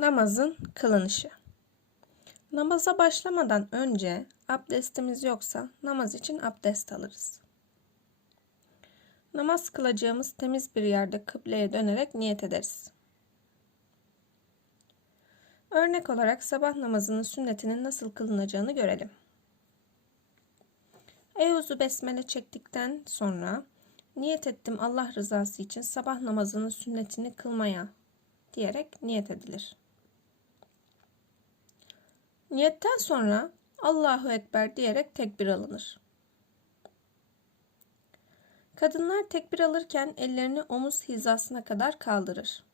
Namazın kılınışı. Namaza başlamadan önce abdestimiz yoksa namaz için abdest alırız. Namaz kılacağımız temiz bir yerde kıbleye dönerek niyet ederiz. Örnek olarak sabah namazının sünnetinin nasıl kılınacağını görelim. Eyuzu besmele çektikten sonra niyet ettim Allah rızası için sabah namazının sünnetini kılmaya diyerek niyet edilir. Niyetten sonra Allahu Ekber diyerek tekbir alınır. Kadınlar tekbir alırken ellerini omuz hizasına kadar kaldırır.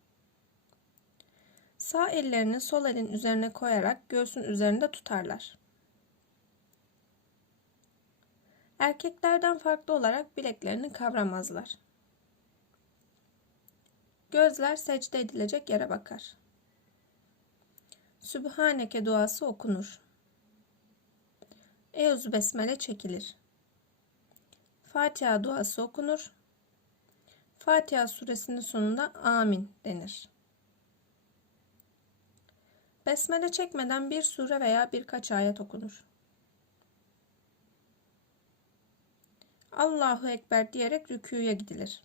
Sağ ellerini sol elin üzerine koyarak göğsün üzerinde tutarlar. Erkeklerden farklı olarak bileklerini kavramazlar. Gözler secde edilecek yere bakar. Sübhaneke duası okunur. Eûzü besmele çekilir. Fatiha duası okunur. Fatiha suresinin sonunda amin denir. Besmele çekmeden bir sure veya birkaç ayet okunur. Allahu Ekber diyerek rükûya gidilir.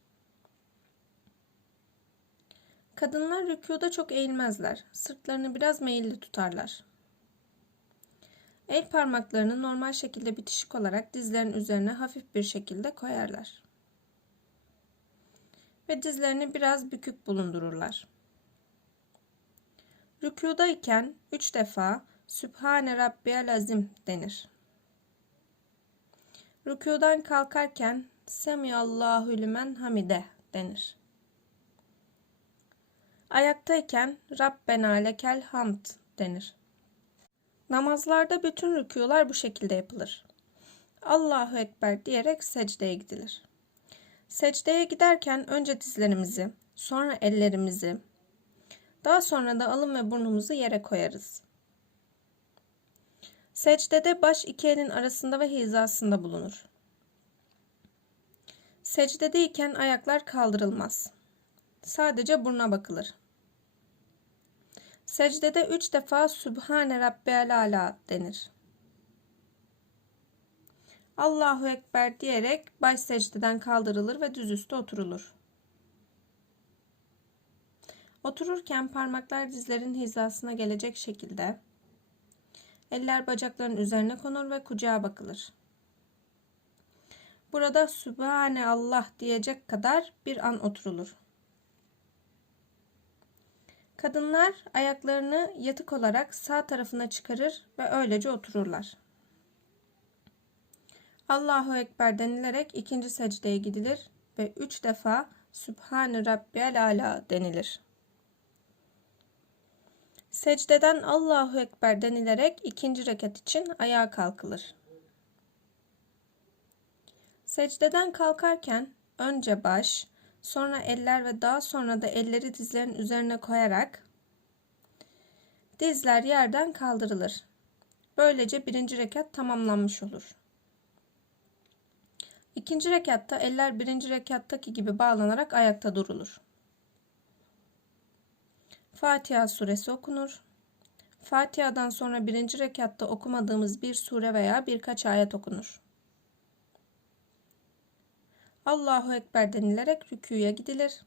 Kadınlar rükuda çok eğilmezler. Sırtlarını biraz meyilli tutarlar. El parmaklarını normal şekilde bitişik olarak dizlerin üzerine hafif bir şekilde koyarlar. Ve dizlerini biraz bükük bulundururlar. Rükudayken üç defa Sübhane Rabbiyel Azim denir. Rükudan kalkarken Semiyallahu limen hamide denir. Ayaktayken Rabbena lekel hamd denir. Namazlarda bütün rükular bu şekilde yapılır. Allahu Ekber diyerek secdeye gidilir. Secdeye giderken önce dizlerimizi, sonra ellerimizi, daha sonra da alın ve burnumuzu yere koyarız. Secdede baş iki elin arasında ve hizasında bulunur. Secdedeyken ayaklar kaldırılmaz. Sadece buruna bakılır. Secdede üç defa Sübhane Rabbiyal Ala denir. Allahu Ekber diyerek baş secdeden kaldırılır ve düzüstü oturulur. Otururken parmaklar dizlerin hizasına gelecek şekilde eller bacakların üzerine konur ve kucağa bakılır. Burada Sübhane Allah diyecek kadar bir an oturulur. Kadınlar ayaklarını yatık olarak sağ tarafına çıkarır ve öylece otururlar. Allahu Ekber denilerek ikinci secdeye gidilir ve üç defa Sübhane Rabbiyal Ala denilir. Secdeden Allahu Ekber denilerek ikinci rekat için ayağa kalkılır. Secdeden kalkarken önce baş, sonra eller ve daha sonra da elleri dizlerin üzerine koyarak dizler yerden kaldırılır. Böylece birinci rekat tamamlanmış olur. İkinci rekatta eller birinci rekattaki gibi bağlanarak ayakta durulur. Fatiha suresi okunur. Fatiha'dan sonra birinci rekatta okumadığımız bir sure veya birkaç ayet okunur. Allahu Ekber denilerek rüküye gidilir.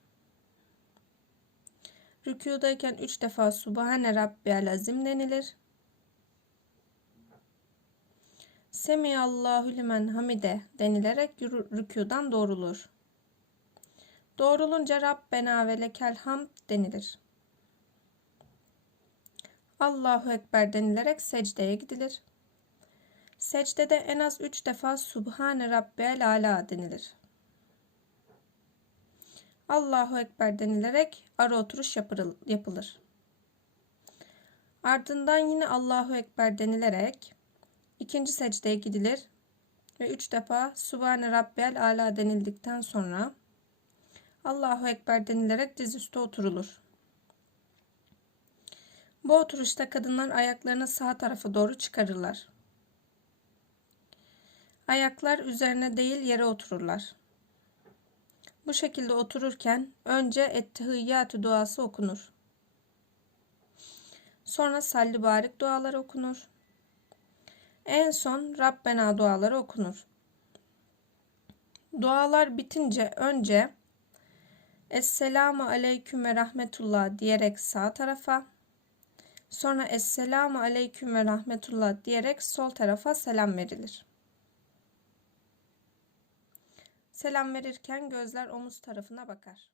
Rükudayken üç defa Subhane Rabbiyal Azim denilir. Semiyallahu limen hamide denilerek rükudan doğrulur. Doğrulunca Rabbena ve lekel hamd denilir. Allahu Ekber denilerek secdeye gidilir. Secdede en az üç defa Subhane Rabbiyel Ala denilir. Allahu Ekber denilerek ara oturuş yapılır. Ardından yine Allahu Ekber denilerek ikinci secdeye gidilir ve üç defa Subhane Rabbiyel Ala denildikten sonra Allahu Ekber denilerek dizüstü oturulur. Bu oturuşta kadınlar ayaklarını sağ tarafa doğru çıkarırlar. Ayaklar üzerine değil yere otururlar. Bu şekilde otururken önce Ettehiyyatü duası okunur. Sonra salli barik duaları okunur. En son Rabbena duaları okunur. Dualar bitince önce Esselamu Aleyküm ve Rahmetullah diyerek sağ tarafa, sonra Esselamu Aleyküm ve Rahmetullah diyerek sol tarafa selam verilir. Selam verirken gözler omuz tarafına bakar.